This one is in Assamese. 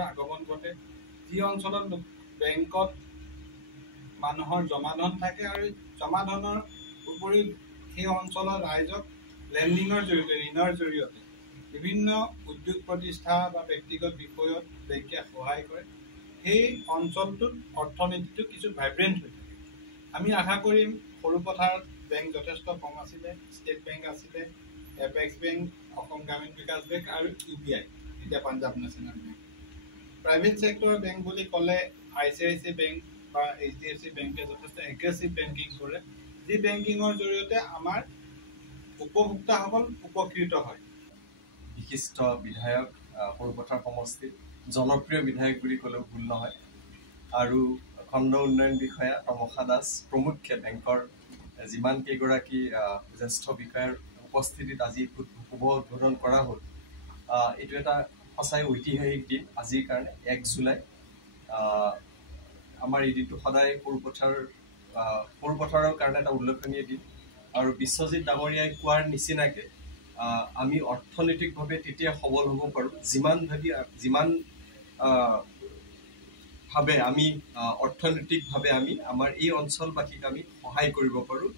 আগমন ঘটে যি অঞ্চলত বেংকত মানুহৰ জমা ধন থাকে আৰু জমা ধনৰ উপৰিও সেই অঞ্চলৰ ৰাইজক লেণ্ডিঙৰ জৰিয়তে ঋণৰ জৰিয়তে বিভিন্ন উদ্যোগ প্ৰতিষ্ঠা বা ব্যক্তিগত বিষয়ত বেংকে সহায় কৰে সেই অঞ্চলটোত অৰ্থনীতিটো কিছু ভাইব্ৰেণ্ট হৈ থাকে আমি আশা কৰিম সৰুপথাৰত বেংক যথেষ্ট কম আছিলে ষ্টেট বেংক আছিলে apex bank Assam Gramin Vikash bank আৰু UBI এতিয়া পাঞ্জাৱ নেশ্যনেল বেংক প্ৰাইভেট ছেক্টৰৰ বেংক বুলি ক'লে ICICI বেংক বা HDFC বেংকে যথেষ্ট এগ্ৰেছিভ বেংকিং কৰে যি বেংকিঙৰ জৰিয়তে আমাৰ উপভোক্তাসকল উপকৃত হয় বিশিষ্ট বিধায়ক সৰুপথাৰ সমষ্টিত জনপ্ৰিয় বিধায়ক বুলি ক'লেও ভুল নহয় আৰু খণ্ড উন্নয়ন বিষয়া তমসা দাস প্ৰমুখ্যে বেংকৰ যিমান কেইগৰাকী জ্যেষ্ঠ বিষয়াৰ উপস্থিতিত আজি শুভ উদ্বোধন কৰা হ'ল এইটো এটা সঁচাই ঐতিহাসিক দিন আজিৰ কাৰণে 1 জুলাই আমাৰ এই দিনটো সদায় সৰুপথাৰৰ কাৰণে এটা উল্লেখনীয় দিন আৰু বিশ্বজিৎ ডাঙৰীয়াই কোৱাৰ নিচিনাকৈ আমি অৰ্থনৈতিকভাৱে তেতিয়া সবল হ'ব পাৰোঁ যিমান ভাৱে আমি অৰ্থনৈতিকভাৱে আমি আমাৰ এই অঞ্চলবাসীক আমি সহায় কৰিব পাৰোঁ